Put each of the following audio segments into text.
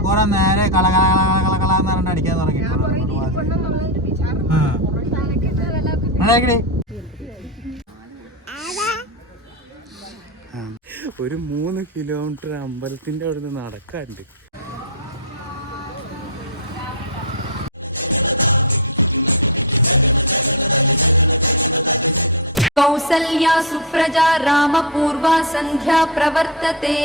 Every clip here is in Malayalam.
കുറെ നേരെ കള കള കള കള കള കള എന്ന് പറഞ്ഞിട്ട് അടിക്കാൻ തുടങ്ങി. ഒരു മൂന്ന് കിലോമീറ്റർ അമ്പലത്തിന്റെ അവിടെ നിന്ന് നടക്കാറുണ്ട് കൗസല്യ സുപ്രജ രാമപൂർവ സന്ധ്യ പ്രവർത്തത്തെ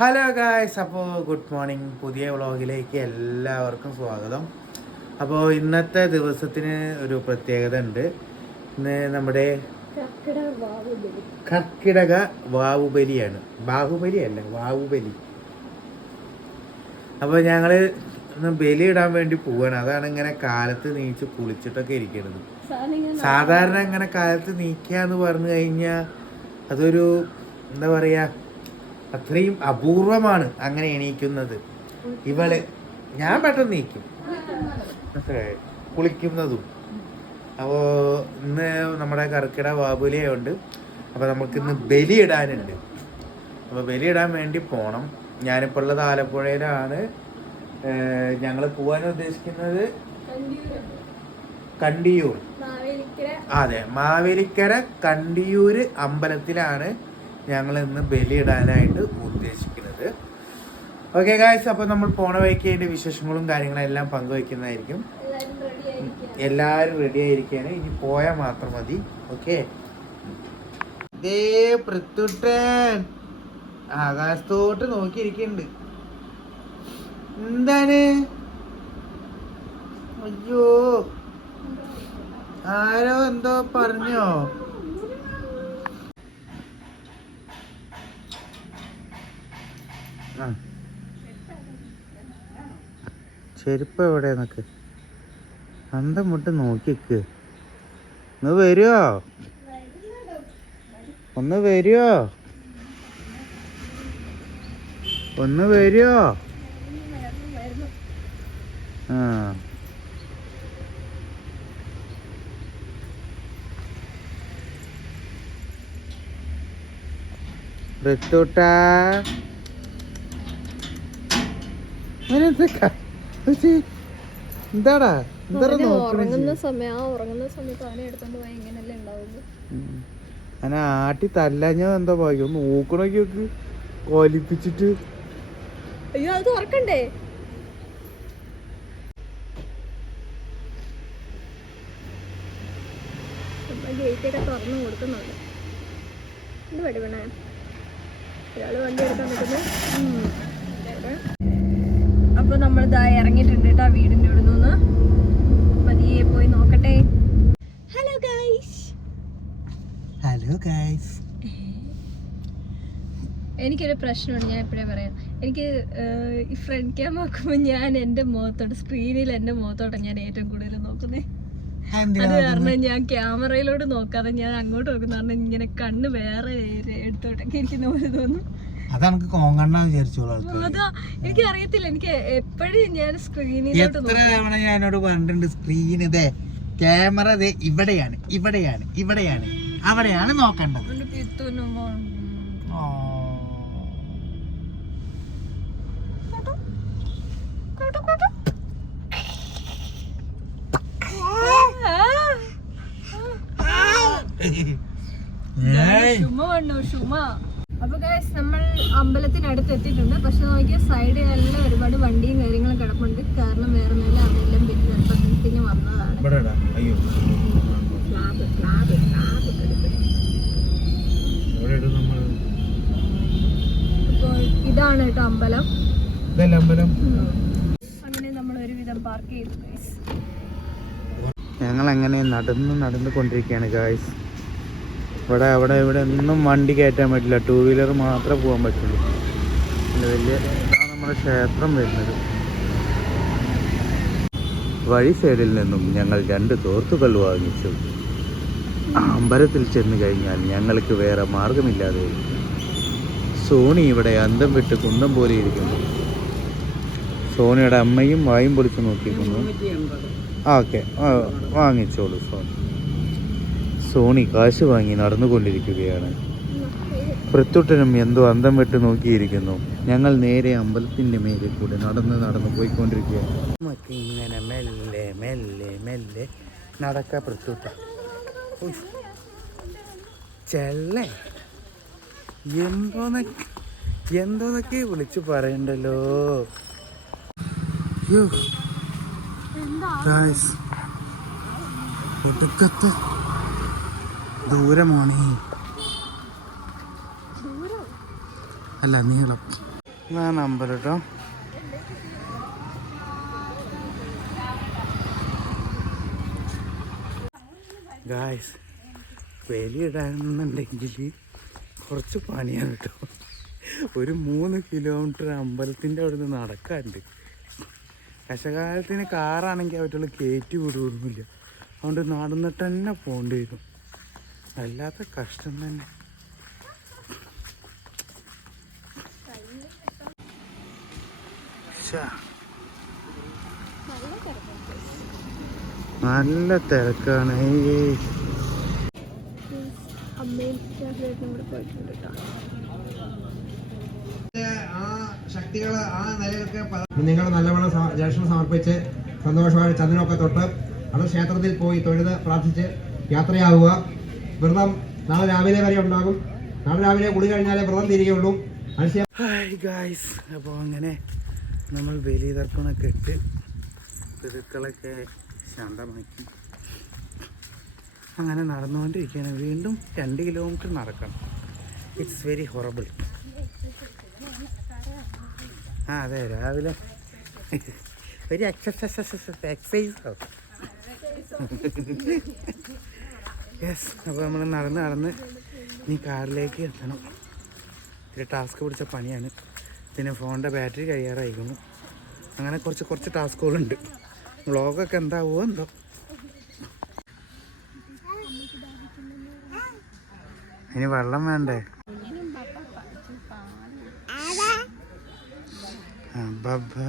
ഹലോ ഗായ്സ് അപ്പോൾ ഗുഡ് മോർണിംഗ് പുതിയ വ്ളോഗിലേക്ക് എല്ലാവർക്കും സ്വാഗതം. അപ്പോൾ ഇന്നത്തെ ദിവസത്തിന് ഒരു പ്രത്യേകത ഉണ്ട്. ഇന്ന് നമ്മുടെ കർക്കിടക വാവുബലിയാണ്. ബാഹുബലി അല്ല വാവുബലി. അപ്പോൾ ഞങ്ങൾ ഇന്ന് ബലി ഇടാൻ വേണ്ടി പോവാണ്. അതാണ് ഇങ്ങനെ കാലത്ത് നീച്ച് കുളിച്ചിട്ടൊക്കെ ഇരിക്കുന്നത് സാധാരണ ഇങ്ങനെ കാലത്ത് നീക്കുക എന്ന് പറഞ്ഞു കഴിഞ്ഞാൽ അതൊരു എന്താ പറയാ അത്രയും അപൂർവമാണ് അങ്ങനെ എണീക്കുന്നത്. ഇവൾ ഞാൻ പെട്ടെന്ന് നീക്കും മനസ്സിലായോ? കുളിക്കുന്നതും. അപ്പോൾ ഇന്ന് നമ്മുടെ കർക്കിട ബാബുലിയുണ്ട് അപ്പോൾ നമുക്ക് ഇന്ന് ബലി ഇടാനുണ്ട് അപ്പോൾ ബലി ഇടാൻ വേണ്ടി പോണം. ഞാനിപ്പോൾ ഉള്ളത് ആലപ്പുഴയിലാണ്. ഞങ്ങൾ പോകാൻ ഉദ്ദേശിക്കുന്നത് കണ്ടിയൂർ. അതെ മാവേലിക്കര കണ്ടിയൂര് അമ്പലത്തിലാണ്. ഞങ്ങൾ ഇന്ന് ബലിയിടാനായിട്ട് ഉദ്ദേശിക്കുന്നത്. ഓക്കെ ഗായ്സ് അപ്പോൾ നമ്മൾ പോണ വഴിക്ക് അതിന്റെ വിശേഷങ്ങളും കാര്യങ്ങളും എല്ലാം പങ്കുവയ്ക്കുന്നതായിരിക്കും എല്ലാവരും റെഡി ആയിരിക്കാന് ഇനി പോയാൽ മാത്രം മതി. ഓക്കെ ദേ പൃത്തുട്ടൻ ആകാശത്തോട്ട് നോക്കിയിരിക്കുന്നുണ്ട്. എന്താണ്? അയ്യോ. ആരോ എന്തോ പറഞ്ഞോ? ചെരുപ്പ് എവിടെ അന്തം മുട്ട് നോക്കിക്ക്. ഒന്ന് വരുമോ ഒന്ന് വരുമോ ഒന്ന് വരുമോ ആ. റിട്ടൂട്ടാ എന്താടാ? എന്താ ഉറങ്ങുന്ന സമയം ആ ഉറങ്ങുന്ന സമയത്ത് അവനെ എടുത്തോണ്ട് പോയി ഇങ്ങനല്ലേ ഉണ്ടാവുള്ളൂ. ആട്ടി തല്ലഞ്ഞ എന്താ ഭാഗ്യം? ഒന്ന് നോക്കണോക്കി നോക്ക്. കൊലിപ്പിച്ചിട്ട്. അയ്യോ അത് തുറക്കണ്ടേ? ഗേറ്റൊക്കെ തുറന്നു കൊടുക്കുന്നുണ്ട്. എന്ത് പടി വേണേ? ഒരാൾ വണ്ടി എടുക്കാൻ അപ്പൊ നമ്മൾ ഇതാ ഇറങ്ങിയിട്ടുണ്ട് കേട്ടോ വീടിന്റെ ഇവിടെ നിന്ന് പതിയെ പോയി നോക്കട്ടെ. ഹലോ ഗൈസ് ഹലോ ഗൈസ് എനിക്കൊരു പ്രശ്നമുണ്ട് ഞാൻ എപ്പോഴേ പറയാം. എനിക്ക് ഈ ഫ്രണ്ട് ക്യാം നോക്കുമ്പോൾ ഞാൻ എന്റെ മുഖത്തോട്ട് സ്ക്രീനിൽ എന്റെ മുഖത്തോട്ടാണ് ഞാൻ ഏറ്റവും കൂടുതൽ നോക്കുന്നത് അത് കാരണം ഞാൻ ക്യാമറയിലോട്ട് നോക്കാതെ ഞാൻ അങ്ങോട്ട് നോക്കുന്ന കാരണം ഇങ്ങനെ കണ്ണ് വേറെ എടുത്തോട്ടൊക്കെ ഇരിക്കുന്ന പോലെ തോന്നും. അതനക്ക് കോങ്ങണ്ണാന്ന് വിചാരിച്ചോളൂ ആൾക്കാർ എനിക്ക് അറിയത്തില്ല എനിക്ക് എപ്പോഴും ഞാൻ സ്ക്രീനിൽ എത്ര തവണ ഞാനോട് പറഞ്ഞിട്ടുണ്ട് സ്ക്രീൻ ഇതേ ക്യാമറ ഇതേ ഇവിടെയാണ് ഇവിടെയാണ് ഇവിടെയാണ് അവിടെയാണ് നോക്കേണ്ടത്. ചുമ്മാ ഓ. വണ്ണു ഷുമ. അപ്പൊ ഗൈസ് നമ്മൾ അമ്പലത്തിനടുത്ത് എത്തിയിട്ടുണ്ട് പക്ഷെ നോക്കിയ സൈഡിലെല്ലാം ഒരുപാട് വണ്ടിയും കാര്യങ്ങളും കിടപ്പുണ്ട്. കാരണം വേറെ മേലെ അതെല്ലാം പിന്നെ വന്നതാണ്. അപ്പോൾ ഇതാണ് കേട്ടോ അമ്പലം. ഇതല്ല അമ്പലം? അങ്ങനെ നമ്മൾ ഒരുവിധം പാർക്ക് ചെയ്തു ഗൈസ് ഞങ്ങൾ അങ്ങനെ നടന്ന് നടന്നു കൊണ്ടിരിക്കുകയാണ് ഗായ്സ് ഇവിടെ അവിടെ ഇവിടെ ഒന്നും വണ്ടി കയറ്റാൻ പറ്റില്ല. ടു വീലർ മാത്രമേ പോകാൻ പറ്റുള്ളൂ. വലിയ ഇതാണ് നമ്മുടെ ക്ഷേത്രം വരുന്നത്. വഴി സൈഡിൽ നിന്നും ഞങ്ങൾ രണ്ട് തോർത്തുകൾ വാങ്ങിച്ചു. ആ അമ്പലത്തിൽ ചെന്ന് കഴിഞ്ഞാൽ ഞങ്ങൾക്ക് വേറെ മാർഗമില്ലാതെ സോണി ഇവിടെ അന്തം വിട്ട് കുന്തം പോലെ ഇരിക്കുന്നു. സോണിയുടെ അമ്മയും വായും പൊളിച്ച് നോക്കിക്കുന്നു. ഓക്കെ. വാങ്ങിച്ചോളൂ സോണി. സോണി കാശ് വാങ്ങി നടന്നുകൊണ്ടിരിക്കുകയാണ്. പൃത്തുട്ടനും എന്തോ അന്തം വിട്ട് നോക്കിയിരിക്കുന്നു. ഞങ്ങൾ നേരെ അമ്പലത്തിന്റെ മേലെ കൂടെ നടന്ന് നടന്ന് പോയിക്കൊണ്ടിരിക്കുകയാണ്. നമുക്ക് ഇങ്ങനെ മെല്ലെ മെല്ലെ മെല്ലെ നടക്ക പൃത്തുട്ട. ചെല്ലേ? എന്തോന്നൊക്കെ എന്തോന്നൊക്കെ വിളിച്ചു പറയണ്ടല്ലോ? ഒടുക്കത്തെ ദൂരമാണ്. അല്ല നീളം. അമ്പലം കേട്ടോ ഗായ്സ് വലിയിടാനുണ്ടെങ്കിൽ കുറച്ച് പണിയാണ് കേട്ടോ. ഒരു മൂന്ന് കിലോമീറ്റർ അമ്പലത്തിന്റെ അവിടെ നിന്ന് നടക്കാറുണ്ട് കശകാലത്തിന് കാറാണെങ്കിൽ അവറ്റുള്ള കയറ്റി വിടുകയൊന്നുമില്ല അതുകൊണ്ട് നടന്നിട്ട് തന്നെ പോകേണ്ടി വരും. വല്ലാത്ത കഷ്ടം തന്നെ. നല്ല തിരക്കാണ്. കേട്ടോ ആ നിങ്ങൾ നല്ലവണ്ണം സമ- സമർപ്പിച്ച് സന്തോഷമായി ചന്ദനമൊക്കെ തൊട്ട് അത് ക്ഷേത്രത്തിൽ പോയി തൊഴുത് പ്രാർത്ഥിച്ച് യാത്രയാവുക. വ്രതം നാളെ രാവിലെ വരെ ഉണ്ടാകും. നാളെ രാവിലെ കുളി കഴിഞ്ഞാലേ വ്രതം തിരികെയുള്ളൂ. ഗായ്സ് അപ്പോൾ അങ്ങനെ നമ്മൾ ബലി ബലിതർപ്പണമൊക്കെ ഇട്ട് ഋതുക്കളൊക്കെ ശാന്തമാക്കി. അങ്ങനെ നടന്നുകൊണ്ടിരിക്കുകയാണ്. വീണ്ടും രണ്ട് കിലോമീറ്റർ നടക്കണം. ഇറ്റ്സ് വെരി ഹൊറബിൾ ആ അതെ രാവിലെ ഒരു എക്സസൈസ് എക്സസൈസോ യെസ് അപ്പോൾ നമ്മൾ നടന്ന് നടന്ന് ഇനി കാറിലേക്ക് എത്തണം. ഇത്തിരി ടാസ്ക് പിടിച്ച പണിയാണ്. പിന്നെ ഫോണിന്റെ ബാറ്ററി കഴിയാറായിരിക്കുന്നു അങ്ങനെ കുറച്ച് കുറച്ച് ടാസ്കുകളുണ്ട് വ്ളോഗൊക്കെ എന്താവുമോ എന്തോ. ഇനി വെള്ളം വേണ്ടേ? ആ, ബബ്ബാ.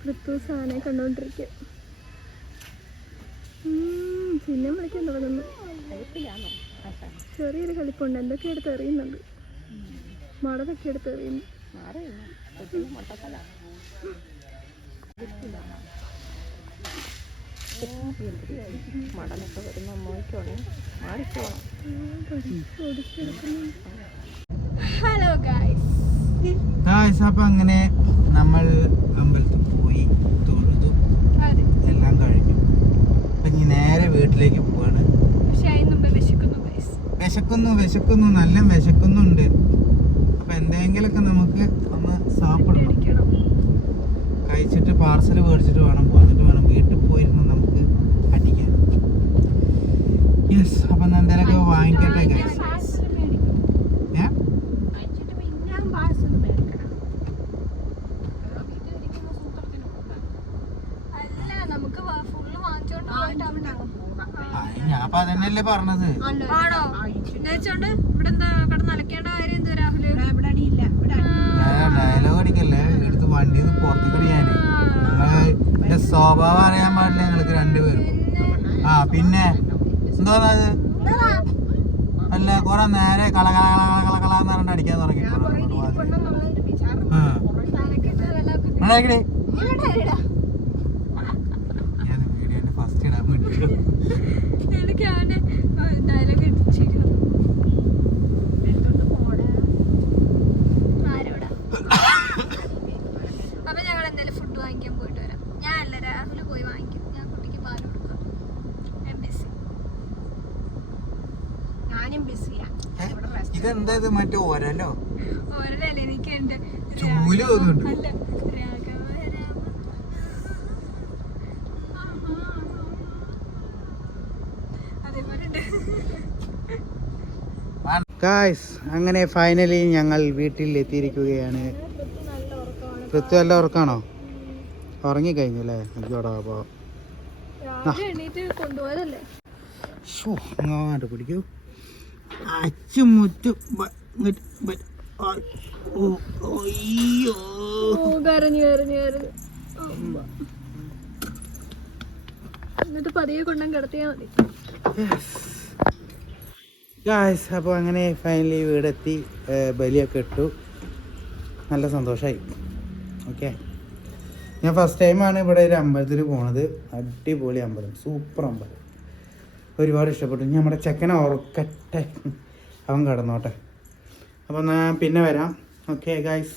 പൃഥ്വീസ് ആനെ കണ്ടോണ്ടിരിക്കുക പിന്നെ വിളിക്കാൻ തുടങ്ങുന്നു ചെറിയൊരു കളിപ്പുണ്ട്. എന്തൊക്കെ എടുത്ത് എറിയുന്നുണ്ട്. മടലൊക്കെ എടുത്ത് എറിയുന്നു. ഹലോ ഗായ്സ് അപ്പൊ അങ്ങനെ നമ്മൾ അമ്പലത്തിൽ പോയി തൊഴുതു എല്ലാം കഴിഞ്ഞു. അപ്പൊ ഇനി നേരെ വീട്ടിലേക്ക് പോവാണ്. വിശക്കുന്നു വിശക്കുന്നു നല്ല വിശക്കുന്നുണ്ട്. അപ്പം എന്തെങ്കിലുമൊക്കെ നമുക്ക് ഒന്ന് സാപ്പിടണം. കഴിച്ചിട്ട് പാർസൽ മേടിച്ചിട്ട് വേണം പോന്നിട്ട് വേണം വീട്ടിൽ പോയിരുന്ന് നമുക്ക് അടിക്കാൻ. യെസ് അപ്പം എന്തെങ്കിലുമൊക്കെ വാങ്ങിക്കട്ടെ ഗൈസ് നമുക്ക് ഫുള്ള് വാങ്ങിച്ചോണ്ട് പോയിട്ട് ഞാൻ അപ്പം അതന്നെയല്ലേ പറഞ്ഞത്? ആണോ? എന്നുവെച്ചോണ്ട് ഇവിടെ എന്താ കിടന്ന് അലക്കേണ്ട കാര്യം എന്തുവാ രാഹുൽ? ഡയലോഗ് അടിക്കല്ലേ? എടുത്ത് വണ്ടിയിൽ നിന്ന് പുറത്തേക്ക് ഞാൻ നിങ്ങളെ സ്വഭാവം അറിയാൻ പാടില്ല ഞങ്ങൾക്ക് രണ്ടുപേരും ആ പിന്നെ? എന്തോന്നത് അല്ല കൊറേ നേരെ കള കള കള കള കള കള എന്ന് പറഞ്ഞിട്ട് അടിക്കാൻ തുടങ്ങി. ഞാൻ വീഡിയോന്റെ ഫസ്റ്റ് ഇടാൻ വേണ്ടി. അവന് ഡയലോഗ് ഇടിച്ചിരിക്കണം ആരോടാ? അപ്പൊ ഞങ്ങൾ എന്തായാലും ഫുഡ് വാങ്ങിക്കാൻ പോയിട്ട് വരാം. ഞാൻ അല്ല രാഹുൽ പോയി വാങ്ങിക്കും. ഞാൻ കുട്ടിക്ക് പാൽ കൊടുക്കാം. ഞാൻ ബിസി ഞാനും ബിസിയാ ഇതെന്താ ഇത്? മറ്റേ ഓരല്ലോ ഓരല്ലേ എനിക്കുണ്ട് ജോലി തോന്നുന്നുണ്ട്. അല്ല ഗായ്സ് അങ്ങനെ ഫൈനലി ഞങ്ങൾ വീട്ടിൽ എത്തിയിരിക്കുകയാണ്. നല്ല പൃഥ്വി എല്ലാം ഉറക്കാണോ ഉറങ്ങിക്കഴിഞ്ഞു അല്ലേ അയ്യോടാ അപ്പോൾ അങ്ങോട്ട് പിടിക്കൂ. അച്ചുമുറ്റു അയ്യോ. എന്നിട്ട് പതിയെ കൊണ്ടം കിടത്തിയാ മതി. ഗായ്സ് അപ്പോൾ അങ്ങനെ ഫൈനലി വീടെത്തി ബലിയൊക്കെ ഇട്ടു. നല്ല സന്തോഷമായി ഓക്കെ ഞാൻ ഫസ്റ്റ് ടൈമാണ് ഇവിടെ ഒരു അമ്പലത്തിൽ പോണത്. അടിപൊളി അമ്പലം സൂപ്പർ അമ്പലം. ഒരുപാട് ഇഷ്ടപ്പെട്ടു. ഞാൻ നമ്മുടെ ചെക്കനെ ഉറക്കട്ടെ. അവൻ കടന്നോട്ടെ. അപ്പോൾ ഞാൻ പിന്നെ വരാം. Okay guys